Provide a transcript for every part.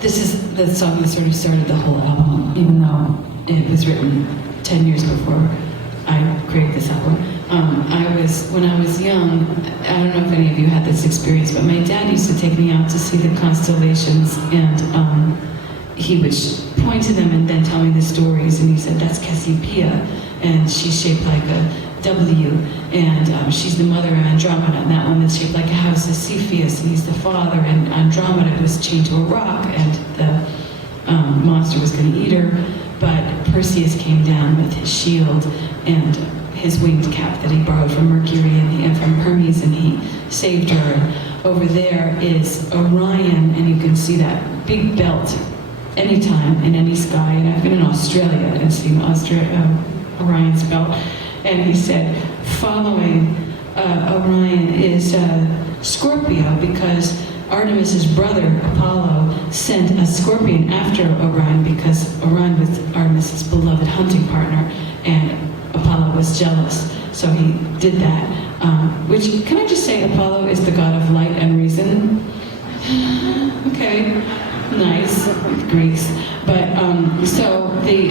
this is the song that sort of started the whole album, even though it was written 10 years before I created this album. When I was young, I don't know if any of you had this experience, but my dad used to take me out to see the constellations, and he would point to them and then tell me the stories, and he said, that's Cassiopeia, and she's shaped like a W, and she's the mother of Andromeda, and that one that's shaped like a house is Cepheus, and he's the father, and Andromeda was chained to a rock, and the monster was going to eat her, but Perseus came down with his shield and his winged cap that he borrowed from Mercury and from Hermes, and he saved her. Over there is Orion, and you can see that big belt anytime in any sky, and I've been in Australia and seen Orion's belt. And he said, following Orion is Scorpio, because Artemis's brother, Apollo, sent a scorpion after Orion because Orion was Artemis's beloved hunting partner, and Apollo was jealous. So he did that. Which, can I just say, Apollo is the god of light and reason? Okay, nice, Greeks. But, so the,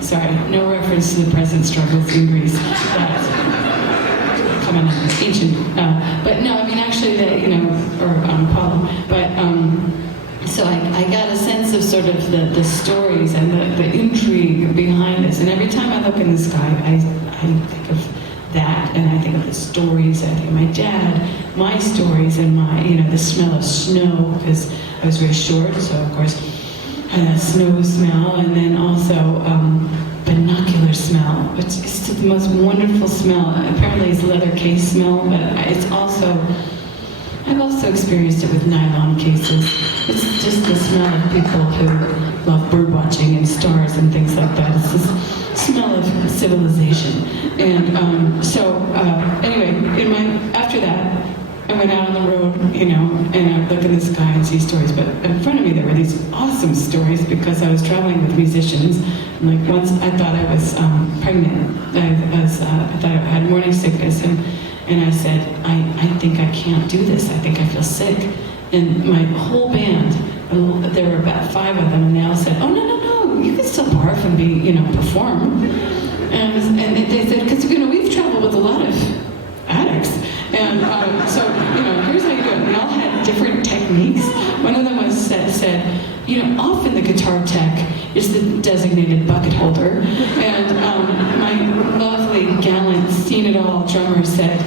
sorry, no reference to the present struggles in Greece. Come on, ancient. But no, I mean, actually, or Apollo. But, so I got a sense of sort of the stories and the intrigue behind this. And every time I look in the sky, I think of that, and I think of the stories. I think of my dad, my stories, and the smell of snow, because I was very short, so of course, I had that snow smell, and then also binocular smell, which is just the most wonderful smell. Apparently it's leather case smell, but I've also experienced it with nylon cases. It's just the smell of people who love bird watching and stars and things like that. It's this smell of civilization. And anyway, after that, I went out on the road, and I look in the sky and see stories. But in front of me, there were these awesome stories because I was traveling with musicians. And like once, I thought I was pregnant. I thought I had morning sickness, and I said, I think I can't do this. I think I feel sick. And my whole band, there were about 5 of them, and they all said, oh, no, you can still barf and perform. And they said, because, we've traveled with a lot of addicts. And so, here's how you do it. We all had different techniques. One of them said, often the guitar tech is the designated bucket holder. And my lovely, gallant, seen-it-all drummer said,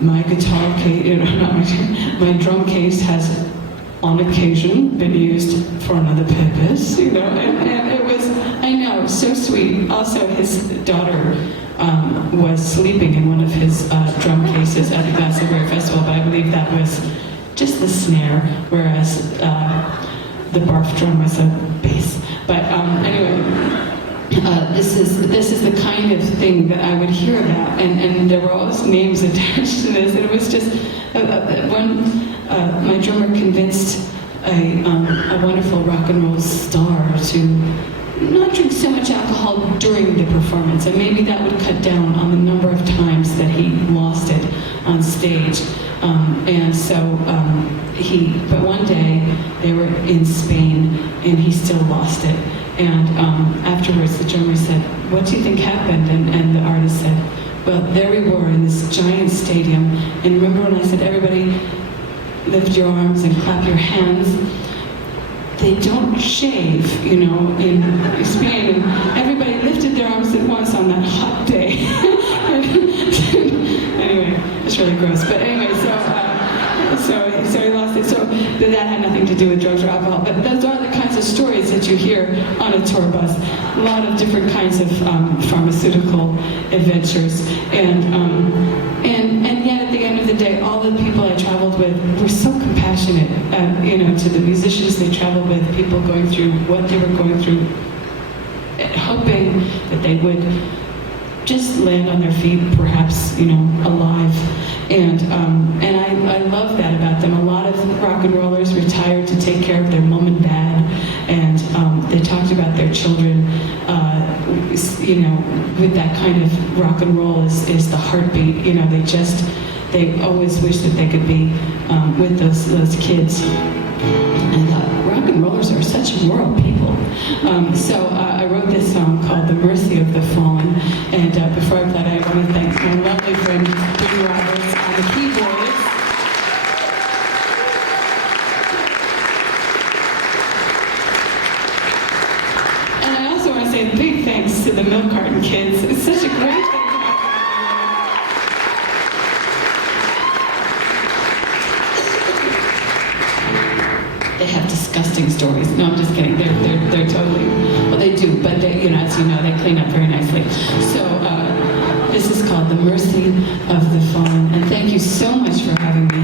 my guitar case, my drum case has on occasion been used for another purpose, and it was, I know, so sweet. Also, his daughter was sleeping in one of his drum cases at the Glastonbury Festival, but I believe that was just the snare, whereas the barf drum was a bass. But anyway, this is the kind of thing that I would hear about, and there were always names attached to this, and it was just my drummer convinced a wonderful rock and roll star to not drink so much alcohol during the performance, and maybe that would cut down on the number of times that he lost it on stage. But one day they were in Spain, and he still lost it. And afterwards, the drummer said, what do you think happened? And the artist said, well, there we were in this giant stadium. And remember when I said, everybody lift your arms and clap your hands? They don't shave, in Spain. And everybody lifted their arms at once on that hot day. Anyway, it's really gross. But anyway, so he lost it. So that had nothing to do with drugs or alcohol. But those are the kinds of stories that you hear on a tour bus. A lot of different kinds of pharmaceutical adventures. And yet at the end of the day, all the people I traveled with were so compassionate, to the musicians they traveled with, people going through what they were going through, hoping that they would just land on their feet, perhaps, alive. And I love that about them. A lot of rock and rollers retired to take care of their mom and dad, and they talked about their children. With that kind of rock and roll is the heartbeat. They always wish that they could be with those kids. And I thought, rock and rollers are such moral people. So I wrote this song called "The Mercy of the Fallen." And before I play it, I want to thank my lovely friend Judy Roberts on the keyboards. And I also want to say big thanks to the milk carton kids. It's such a great thing. They have disgusting stories. No, I'm just kidding. They're totally, well, they do, but they, as you know, they clean up very nicely. So this is called "The Mercy of the Fallen," and thank you so much for having me.